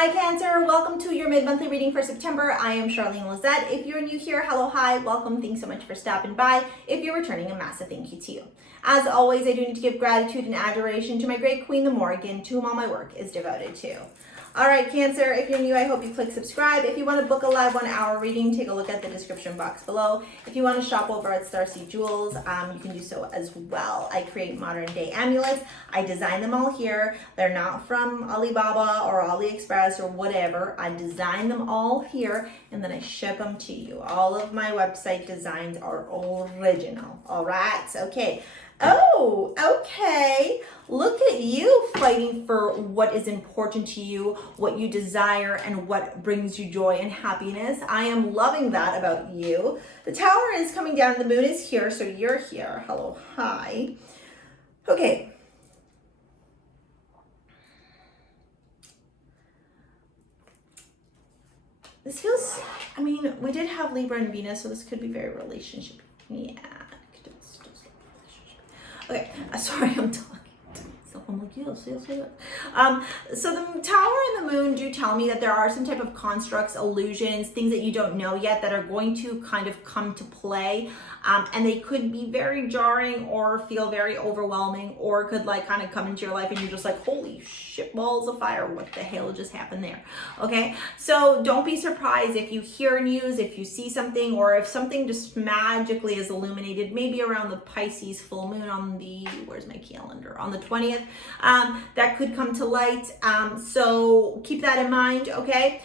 Hi Cancer, welcome to your mid-monthly reading for September. I am Charlene Lizette. If you're new here, hello, hi, welcome. Thanks so much for stopping by. If you're returning, a massive thank you to you. As always, I do need to give gratitude and adoration to my great queen, the Morrigan, to whom all my work is devoted to. All right, Cancer, if you're new, I hope you click subscribe. If you want to book a live 1-hour reading, take a look at the description box below. If you want to shop over at STARSEA Jewels, you can do so as well. I create modern day amulets. I design them all here. They're not from Alibaba or AliExpress or whatever. I design them all here and then I ship them to you. All of my website designs are original. All right, okay. Oh, okay. Look at you fighting for what is important to you, what you desire, and what brings you joy and happiness. I am loving that about you. The Tower is coming down. The Moon is here, so you're here. Hello, hi. Okay. This feels, I mean, we did have Libra and Venus, so this could be very relationship. Yeah. Okay, sorry, I'm talking to myself. I'm like, yes. So the Tower and the Moon do tell me that there are some type of constructs, illusions, things that you don't know yet that are going to kind of come to play. And they could be very jarring or feel very overwhelming, or could like kind of come into your life and you're just like, holy shit balls of fire, what the hell just happened there? Okay, so don't be surprised if you hear news, if you see something, or if something just magically is illuminated, maybe around the Pisces full moon on the, where's my calendar, on the 20th, that could come to light. So keep that in mind, okay?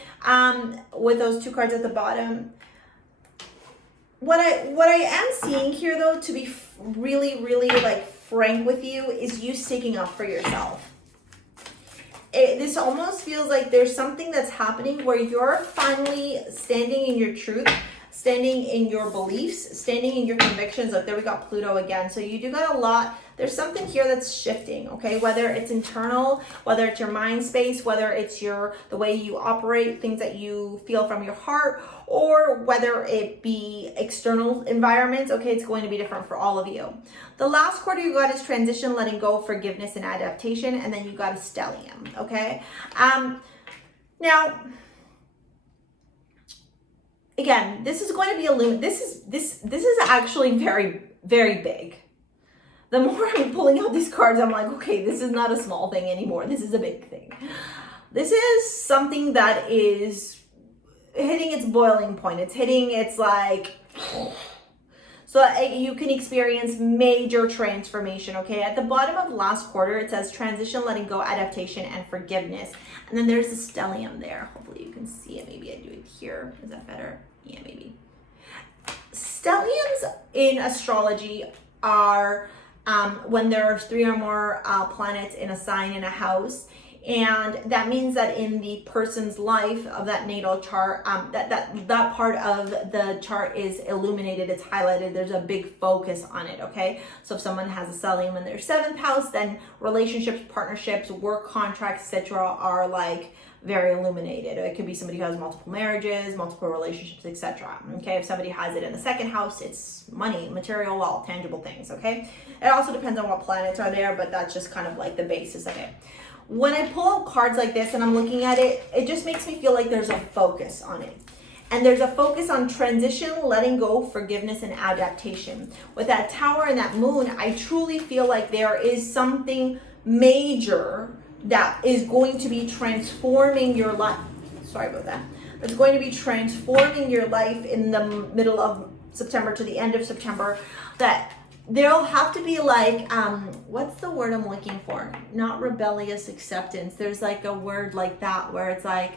With those two cards at the bottom. What I am seeing here, though, to be really like frank with you, is you sticking up for yourself. This almost feels like there's something that's happening where you're finally standing in your truth, standing in your beliefs, standing in your convictions. Like, there we got Pluto again. So you do got a lot. There's something here that's shifting, okay? Whether it's internal, whether it's your mind space, whether it's the way you operate, things that you feel from your heart, or whether it be external environments, okay? It's going to be different for all of you. The last quarter you got is transition, letting go, forgiveness, and adaptation, and then you got a stellium, okay? Now, again, this is going to be this is actually very, very big. The more I'm pulling out these cards, I'm like, okay, this is not a small thing anymore. This is a big thing. This is something that is hitting its boiling point. It's like, so you can experience major transformation, okay? At the bottom of last quarter, it says transition, letting go, adaptation, and forgiveness. And then there's a stellium there. Hopefully you can see it. Maybe I do it here. Is that better? Yeah, maybe. Stelliums in astrology are when there are 3 or more planets in a sign in a house, and that means that in the person's life of that natal chart, that part of the chart is illuminated, it's highlighted, there's a big focus on it, okay? So if someone has a stellium in their 7th house, then relationships, partnerships, work contracts, etc. are like very illuminated. It could be somebody who has multiple marriages, multiple relationships, etc. Okay, if somebody has it in the 2nd house, it's money, material wealth, tangible things, okay? It also depends on what planets are there, but that's just kind of like the basis of it. When I pull out cards like this and I'm looking at it, it just makes me feel like there's a focus on it. And there's a focus on transition, letting go, forgiveness, and adaptation. With that Tower and that Moon, I truly feel like there is something major that is going to be transforming your life. Sorry about that. It's going to be transforming your life in the middle of September to the end of September. That there'll have to be like, what's the word I'm looking for? Not rebellious acceptance. There's like a word like that where it's like,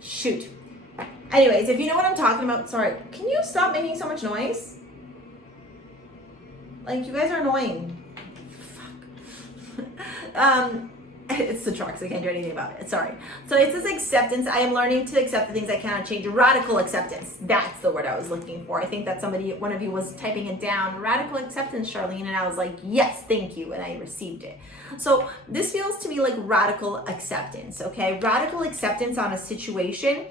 shoot. Anyways, if you know what I'm talking about, sorry. Can you stop making so much noise? Like, you guys are annoying. It's the trucks. I can't do anything about it. Sorry. So it's this acceptance. I am learning to accept the things I cannot change. Radical acceptance. That's the word I was looking for. I think that one of you was typing it down. Radical acceptance, Charlene. And I was like, yes, thank you. And I received it. So this feels to me like radical acceptance. Okay. Radical acceptance on a situation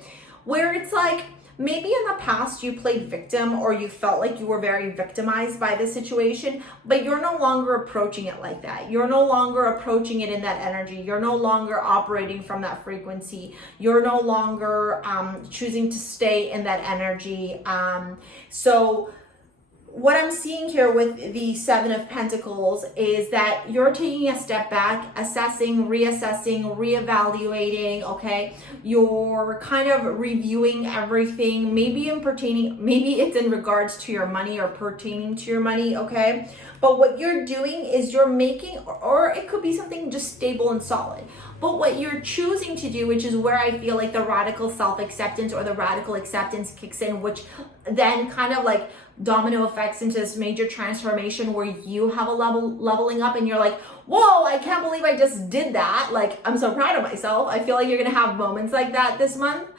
where it's like, maybe in the past you played victim, or you felt like you were very victimized by the situation, but you're no longer approaching it like that. You're no longer approaching it in that energy. You're no longer operating from that frequency. You're no longer choosing to stay in that energy. So what I'm seeing here with the Seven of Pentacles is that you're taking a step back, assessing, reassessing, reevaluating, okay? You're kind of reviewing everything, maybe it's in regards to your money or pertaining to your money, okay? But what you're doing is you're making, or it could be something just stable and solid. But what you're choosing to do, which is where I feel like the radical self-acceptance or the radical acceptance kicks in, which then kind of like domino effects into this major transformation where you have a leveling up and you're like, whoa, I can't believe I just did that. Like, I'm so proud of myself. I feel like you're gonna have moments like that this month.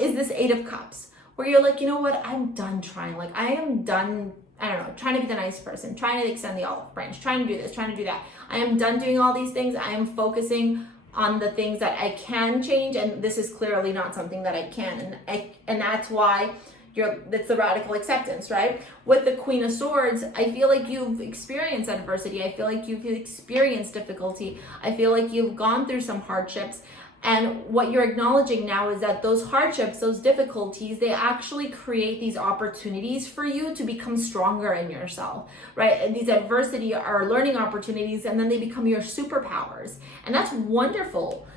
Is this Eight of Cups, where you're like, you know what, I'm done trying. Like, I am done, I don't know, trying to be the nice person, trying to extend the olive branch, trying to do this, trying to do that. I am done doing all these things. I am focusing on the things that I can change, and this is clearly not something that I can, and that's why it's the radical acceptance, right? With the Queen of Swords, I feel like you've experienced adversity. I feel like you've experienced difficulty. I feel like you've gone through some hardships. And what you're acknowledging now is that those hardships, those difficulties, they actually create these opportunities for you to become stronger in yourself, right? And these adversity are learning opportunities, and then they become your superpowers. And that's wonderful,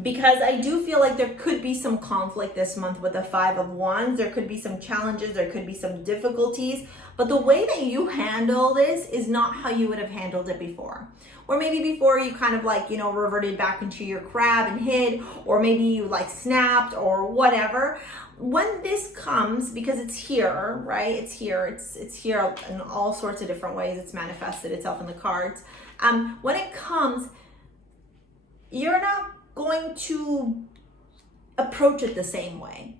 because I do feel like there could be some conflict this month with the Five of Wands. There could be some challenges, there could be some difficulties, but the way that you handle this is not how you would have handled it before. Or maybe before you kind of like, you know, reverted back into your crab and hid, or maybe you like snapped or whatever. When this comes, because it's here, right? It's here in all sorts of different ways. It's manifested itself in the cards. When it comes, you're not going to approach it the same way.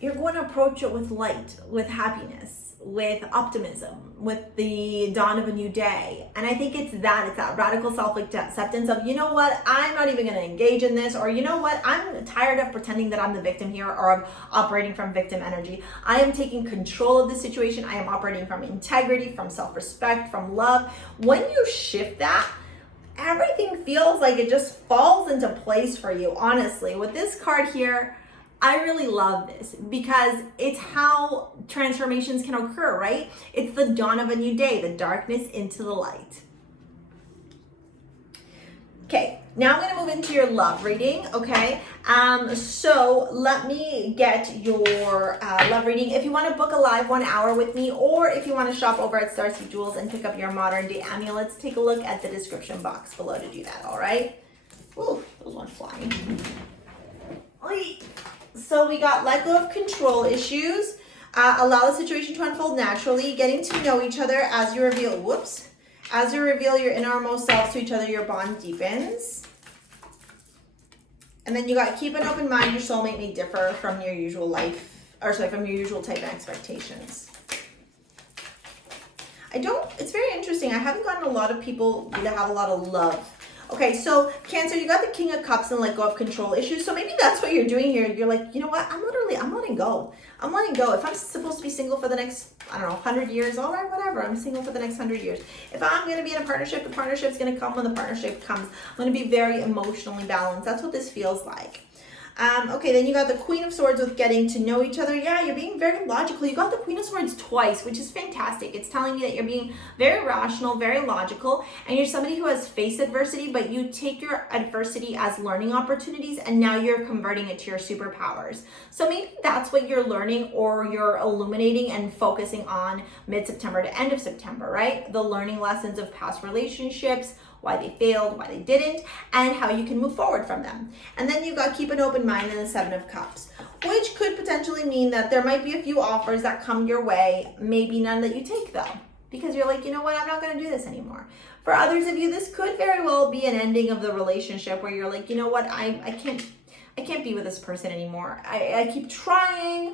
You're going to approach it with light, with happiness, with optimism, with the dawn of a new day. And I think it's that radical self-acceptance of, you know what, I'm not even going to engage in this, or you know what, I'm tired of pretending that I'm the victim here, or of operating from victim energy. I am taking control of the situation. I am operating from integrity, from self-respect, from love. When you shift that, everything feels like it just falls into place for you, honestly. With this card here, I really love this because it's how transformations can occur, right? It's the dawn of a new day, the darkness into the light. Okay, now I'm going to move into your love reading, okay? So let me get your love reading. If you want to book a live 1 hour with me, or if you want to shop over at STARSEA Jewels and pick up your modern day amulets, take a look at the description box below to do that, all right? Ooh, those went flying. So we got let go of control issues, allow the situation to unfold naturally, getting to know each other as you reveal, as you reveal your innermost selves to each other, your bond deepens. And then you got keep an open mind, your soulmate may differ from your usual from your usual type of expectations. It's very interesting. I haven't gotten a lot of people that have a lot of love. Okay, so Cancer, you got the King of Cups and let go of control issues. So maybe that's what you're doing here. You're like, you know what? I'm letting go. I'm letting go. If I'm supposed to be single for the next, 100 years, all right, whatever. I'm single for the next 100 years. If I'm going to be in a partnership, the partnership's going to come when the partnership comes. I'm going to be very emotionally balanced. That's what this feels like. Okay, then you got the Queen of Swords with getting to know each other. Yeah, you're being very logical. You got the Queen of Swords twice, which is fantastic. It's telling me that you're being very rational, very logical, and you're somebody who has faced adversity, but you take your adversity as learning opportunities, and now you're converting it to your superpowers. So maybe that's what you're learning, or you're illuminating and focusing on mid-September to end of September, right? The learning lessons of past relationships, why they failed, why they didn't, and how you can move forward from them. And then you've got keep an open mind and the Seven of Cups, which could potentially mean that there might be a few offers that come your way, maybe none that you take though, because you're like, you know what, I'm not going to do this anymore. For others of you, this could very well be an ending of the relationship where you're like, you know what, I can't be with this person anymore. I keep trying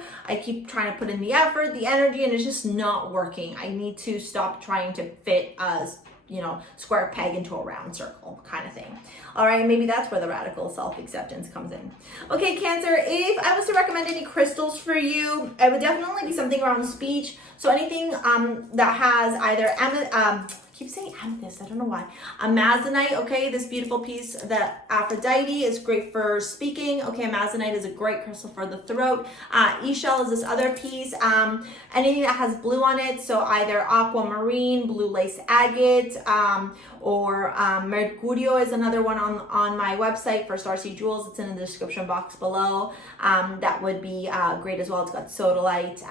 to put in the effort, the energy, and it's just not working. I need to stop trying to fit square peg into a round circle kind of thing. All right, maybe that's where the radical self-acceptance comes in. Okay, Cancer, if I was to recommend any crystals for you, it would definitely be something around speech. So anything that has either keep saying amethyst, I don't know why. Amazonite, okay, this beautiful piece, the Aphrodite is great for speaking. Okay, Amazonite is a great crystal for the throat. E-shell is this other piece. Anything that has blue on it, so either aquamarine, blue lace agate, or Mercurio is another one on my website for STARSEA Jewels. It's in the description box below. That would be great as well. It's got sodalite,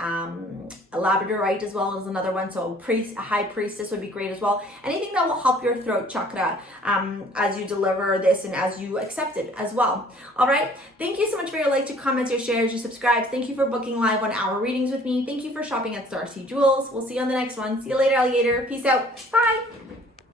labradorite as well as another one. So a high priestess would be great as well. Anything that will help your throat chakra as you deliver this and as you accept it as well. All right. Thank you so much for your likes, your comments, your shares, your subscribes. Thank you for booking live 1 hour readings with me. Thank you for shopping at STARSEA Jewels. We'll see you on the next one. See you later, alligator. Peace out. Bye.